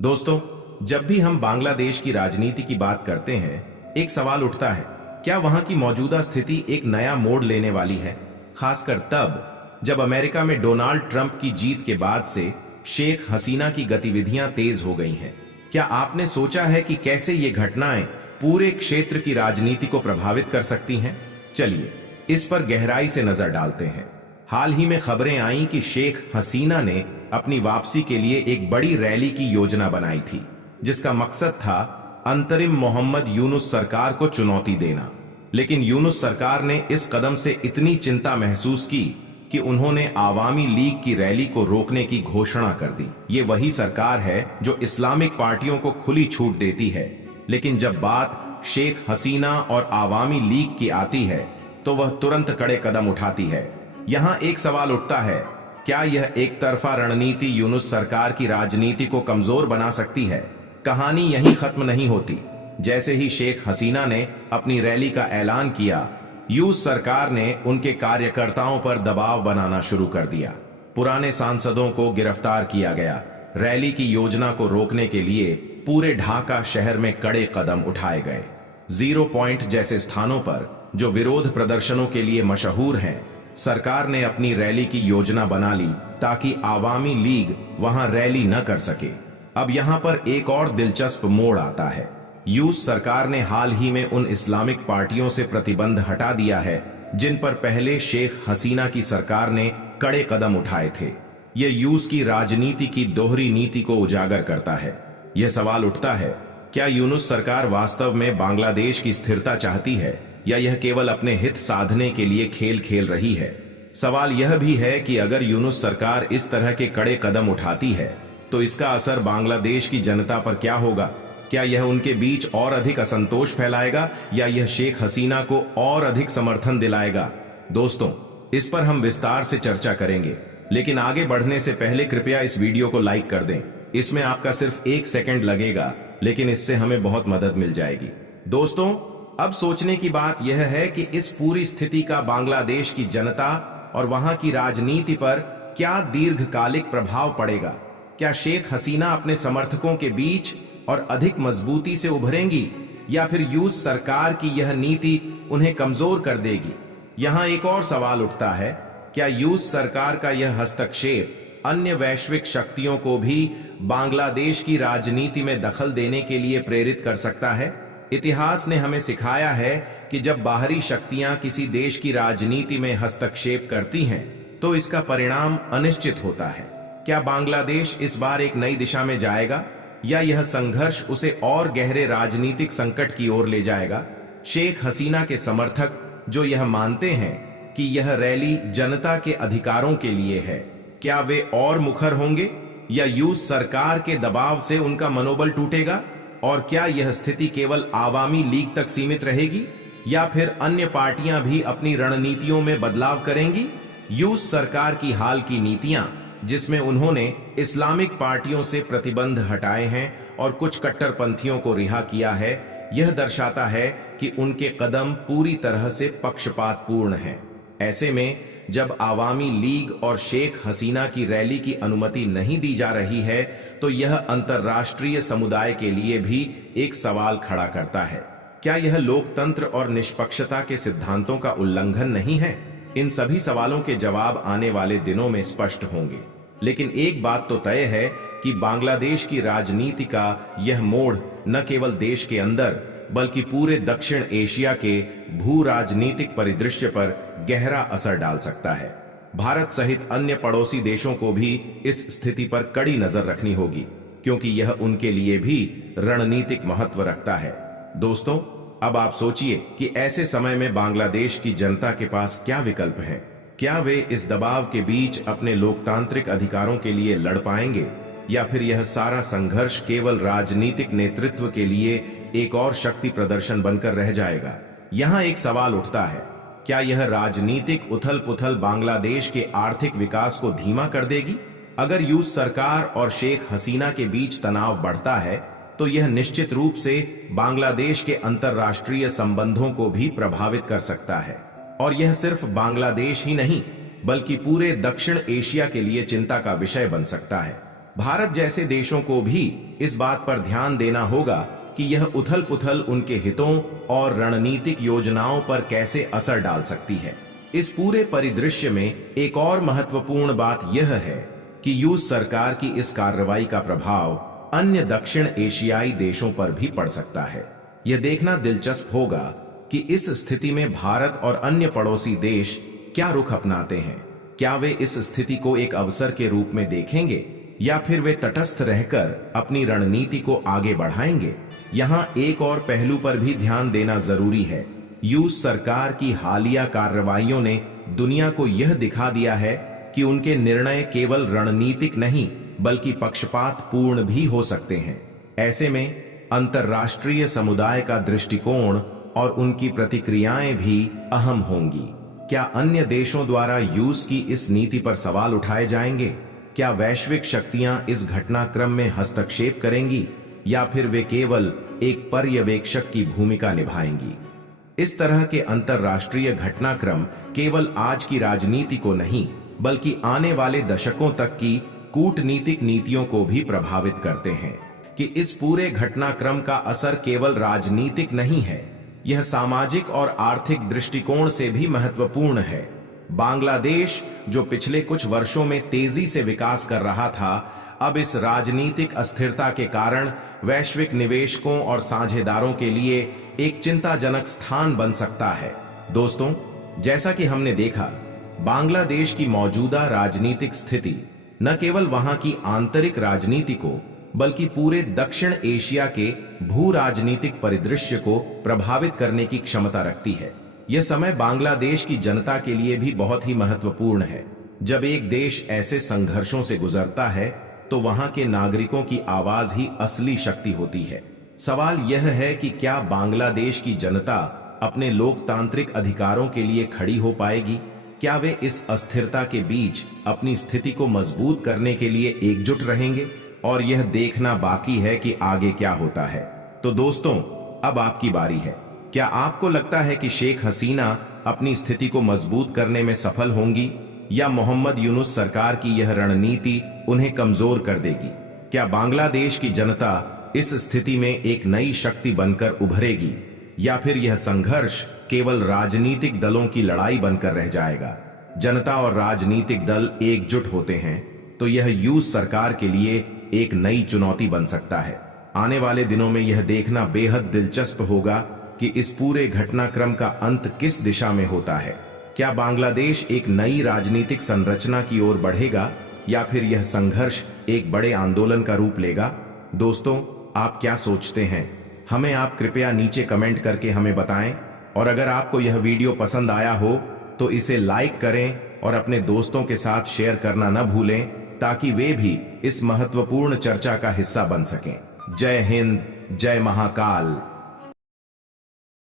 दोस्तों, जब भी हम बांग्लादेश की राजनीति की बात करते हैं, एक सवाल उठता है, क्या वहां की मौजूदा स्थिति एक नया मोड़ लेने वाली है? खासकर तब जब अमेरिका में डोनाल्ड ट्रंप की जीत के बाद से शेख हसीना की गतिविधियां तेज हो गई हैं। क्या आपने सोचा है कि कैसे ये घटनाएं पूरे क्षेत्र की राजनीति को प्रभावित कर सकती हैं? चलिए इस पर गहराई से नजर डालते हैं। हाल ही में खबरें आईं कि शेख हसीना ने अपनी वापसी के लिए एक बड़ी रैली की योजना बनाई थी, जिसका मकसद था अंतरिम मोहम्मद यूनुस सरकार को चुनौती देना। लेकिन यूनुस सरकार ने इस कदम से इतनी चिंता महसूस की कि उन्होंने आवामी लीग की रैली को रोकने की घोषणा कर दी। ये वही सरकार है जो इस्लामिक पार्टियों को खुली छूट देती है, लेकिन जब बात शेख हसीना और आवामी लीग की आती है तो वह तुरंत कड़े कदम उठाती है। यहां एक सवाल उठता है, क्या यह एक तरफा रणनीति यूनुस सरकार की राजनीति को कमजोर बना सकती है? कहानी यहीं खत्म नहीं होती। जैसे ही शेख हसीना ने अपनी रैली का ऐलान किया, यूनुस सरकार ने उनके कार्यकर्ताओं पर दबाव बनाना शुरू कर दिया। पुराने सांसदों को गिरफ्तार किया गया। रैली की योजना को रोकने के लिए पूरे ढाका शहर में कड़े कदम उठाए गए। जीरो पॉइंट जैसे स्थानों पर, जो विरोध प्रदर्शनों के लिए मशहूर हैं, सरकार ने अपनी रैली की योजना बना ली ताकि आवामी लीग वहां रैली न कर सके। अब यहां पर एक और दिलचस्प मोड़ आता है। यूनुस सरकार ने हाल ही में उन इस्लामिक पार्टियों से प्रतिबंध हटा दिया है जिन पर पहले शेख हसीना की सरकार ने कड़े कदम उठाए थे। यह यूनुस की राजनीति की दोहरी नीति को उजागर करता है। यह सवाल उठता है, क्या यूनुस सरकार वास्तव में बांग्लादेश की स्थिरता चाहती है या यह केवल अपने हित साधने के लिए खेल खेल रही है? सवाल यह भी है कि अगर यूनुस सरकार इस तरह के कड़े कदम उठाती है तो इसका असर बांग्लादेश की जनता पर क्या होगा? क्या यह उनके बीच और अधिक असंतोष फैलाएगा या यह शेख हसीना को और अधिक समर्थन दिलाएगा? दोस्तों, इस पर हम विस्तार से चर्चा करेंगे, लेकिन आगे बढ़ने से पहले कृपया इस वीडियो को लाइक कर दें। इसमें आपका सिर्फ 1 सेकंड लगेगा, लेकिन इससे हमें बहुत मदद मिल जाएगी। दोस्तों, अब सोचने की बात यह है कि इस पूरी स्थिति का बांग्लादेश की जनता और वहां की राजनीति पर क्या दीर्घकालिक प्रभाव पड़ेगा? क्या शेख हसीना अपने समर्थकों के बीच और अधिक मजबूती से उभरेंगी या फिर यूनुस सरकार की यह नीति उन्हें कमजोर कर देगी? यहां एक और सवाल उठता है, क्या यूनुस सरकार का यह हस्तक्षेप अन्य वैश्विक शक्तियों को भी बांग्लादेश की राजनीति में दखल देने के लिए प्रेरित कर सकता है? इतिहास ने हमें सिखाया है कि जब बाहरी शक्तियां किसी देश की राजनीति में हस्तक्षेप करती हैं तो इसका परिणाम अनिश्चित होता है। क्या बांग्लादेश इस बार एक नई दिशा में जाएगा या यह संघर्ष उसे और गहरे राजनीतिक संकट की ओर ले जाएगा? शेख हसीना के समर्थक जो यह मानते हैं कि यह रैली जनता के अधिकारों के लिए है, क्या वे और मुखर होंगे या यूनुस सरकार के दबाव से उनका मनोबल टूटेगा? और क्या यह स्थिति केवल आवामी लीग तक सीमित रहेगी या फिर अन्य पार्टियां भी अपनी रणनीतियों में बदलाव करेंगी? यूनुस सरकार की हाल की नीतियां, जिसमें उन्होंने इस्लामिक पार्टियों से प्रतिबंध हटाए हैं और कुछ कट्टरपंथियों को रिहा किया है, यह दर्शाता है कि उनके कदम पूरी तरह से पक्षपातपूर्ण हैं। ऐसे में जब आवामी लीग और शेख हसीना की रैली की अनुमति नहीं दी जा रही है तो यह अंतर्राष्ट्रीय समुदाय के लिए भी एक सवाल खड़ा करता है, क्या यह लोकतंत्र और निष्पक्षता के सिद्धांतों का उल्लंघन नहीं है? इन सभी सवालों के जवाब आने वाले दिनों में स्पष्ट होंगे। लेकिन एक बात तो तय है कि बांग्लादेश की राजनीति का यह मोड़ न केवल देश के अंदर बल्कि पूरे दक्षिण एशिया के भू राजनीतिक परिदृश्य पर गहरा असर डाल सकता है। भारत सहित अन्य पड़ोसी देशों को भी इस स्थिति पर कड़ी नजर रखनी होगी, क्योंकि यह उनके लिए भी रणनीतिक महत्व रखता है। दोस्तों, अब आप सोचिए कि ऐसे समय में बांग्लादेश की जनता के पास क्या विकल्प हैं? क्या वे इस दबाव के बीच अपने लोकतांत्रिक अधिकारों के लिए लड़ पाएंगे या फिर यह सारा संघर्ष केवल राजनीतिक नेतृत्व के लिए एक और शक्ति प्रदर्शन बनकर रह जाएगा? यहां एक सवाल उठता है, क्या यह राजनीतिक उथल-पुथल बांग्लादेश के आर्थिक विकास को धीमा कर देगी? अगर यूनुस सरकार और शेख हसीना के बीच तनाव बढ़ता है तो यह निश्चित रूप से बांग्लादेश के अंतर्राष्ट्रीय संबंधों को भी प्रभावित कर सकता है। और यह सिर्फ बांग्लादेश ही नहीं बल्कि पूरे दक्षिण एशिया के लिए चिंता का विषय बन सकता है। भारत जैसे देशों को भी इस बात पर ध्यान देना होगा कि यह उथल पुथल उनके हितों और रणनीतिक योजनाओं पर कैसे असर डाल सकती है। इस पूरे परिदृश्य में एक और महत्वपूर्ण बात यह है कि रूस सरकार की इस कार्रवाई का प्रभाव अन्य दक्षिण एशियाई देशों पर भी पड़ सकता है। यह देखना दिलचस्प होगा कि इस स्थिति में भारत और अन्य पड़ोसी देश क्या रुख अपनाते हैं। क्या वे इस स्थिति को एक अवसर के रूप में देखेंगे या फिर वे तटस्थ रहकर अपनी रणनीति को आगे बढ़ाएंगे। यहाँ एक और पहलू पर भी ध्यान देना जरूरी है। रूस सरकार की हालिया कार्रवाइयों ने दुनिया को यह दिखा दिया है कि उनके निर्णय केवल रणनीतिक नहीं बल्कि पक्षपातपूर्ण भी हो सकते हैं। ऐसे में अंतर्राष्ट्रीय समुदाय का दृष्टिकोण और उनकी प्रतिक्रियाएं भी अहम होंगी। क्या अन्य देशों द्वारा रूस की इस नीति पर सवाल उठाए जाएंगे? क्या वैश्विक शक्तियां इस घटनाक्रम में हस्तक्षेप करेंगी या फिर वे केवल एक पर्यवेक्षक की भूमिका निभाएंगी? इस तरह के अंतर्राष्ट्रीय घटनाक्रम केवल आज की राजनीति को नहीं बल्कि आने वाले दशकों तक की कूटनीतिक नीतियों को भी प्रभावित करते हैं। कि इस पूरे घटनाक्रम का असर केवल राजनीतिक नहीं है, यह सामाजिक और आर्थिक दृष्टिकोण से भी महत्वपूर्ण है। बांग्लादेश जो पिछले कुछ वर्षों में तेजी से विकास कर रहा था, अब इस राजनीतिक अस्थिरता के कारण वैश्विक निवेशकों और साझेदारों के लिए एक चिंताजनक स्थान बन सकता है। दोस्तों, जैसा कि हमने देखा, बांग्लादेश की मौजूदा राजनीतिक स्थिति न केवल वहां की आंतरिक राजनीति को बल्कि पूरे दक्षिण एशिया के भू राजनीतिक परिदृश्य को प्रभावित करने की क्षमता रखती है। यह समय बांग्लादेश की जनता के लिए भी बहुत ही महत्वपूर्ण है। जब एक देश ऐसे संघर्षों से गुजरता है तो वहां के नागरिकों की आवाज ही असली शक्ति होती है। सवाल यह है कि क्या बांग्लादेश की जनता अपने लोकतांत्रिक अधिकारों के लिए खड़ी हो पाएगी? क्या वे इस अस्थिरता के बीच अपनी स्थिति को मजबूत करने के लिए एकजुट रहेंगे? और यह देखना बाकी है कि आगे क्या होता है। तो दोस्तों, अब आपकी बारी है। क्या आपको लगता है कि शेख हसीना अपनी स्थिति को मजबूत करने में सफल होंगी या मोहम्मद यूनुस सरकार की यह रणनीति उन्हें कमजोर कर देगी? क्या बांग्लादेश की जनता इस स्थिति में एक नई शक्ति बनकर उभरेगी या फिर यह संघर्ष केवल राजनीतिक दलों की लड़ाई बनकर रह जाएगा? जनता और राजनीतिक दल एकजुट होते हैं तो यह रूस सरकार के लिए एक नई चुनौती बन सकता है। आने वाले दिनों में यह देखना बेहद दिलचस्प होगा कि इस पूरे घटनाक्रम का अंत किस दिशा में होता है। क्या बांग्लादेश एक नई राजनीतिक संरचना की ओर बढ़ेगा या फिर यह संघर्ष एक बड़े आंदोलन का रूप लेगा? दोस्तों, आप क्या सोचते हैं? हमें आप कृपया नीचे कमेंट करके हमें बताएं। और अगर आपको यह वीडियो पसंद आया हो तो इसे लाइक करें और अपने दोस्तों के साथ शेयर करना न भूलें ताकि वे भी इस महत्वपूर्ण चर्चा का हिस्सा बन सकें। जय हिंद, जय महाकाल।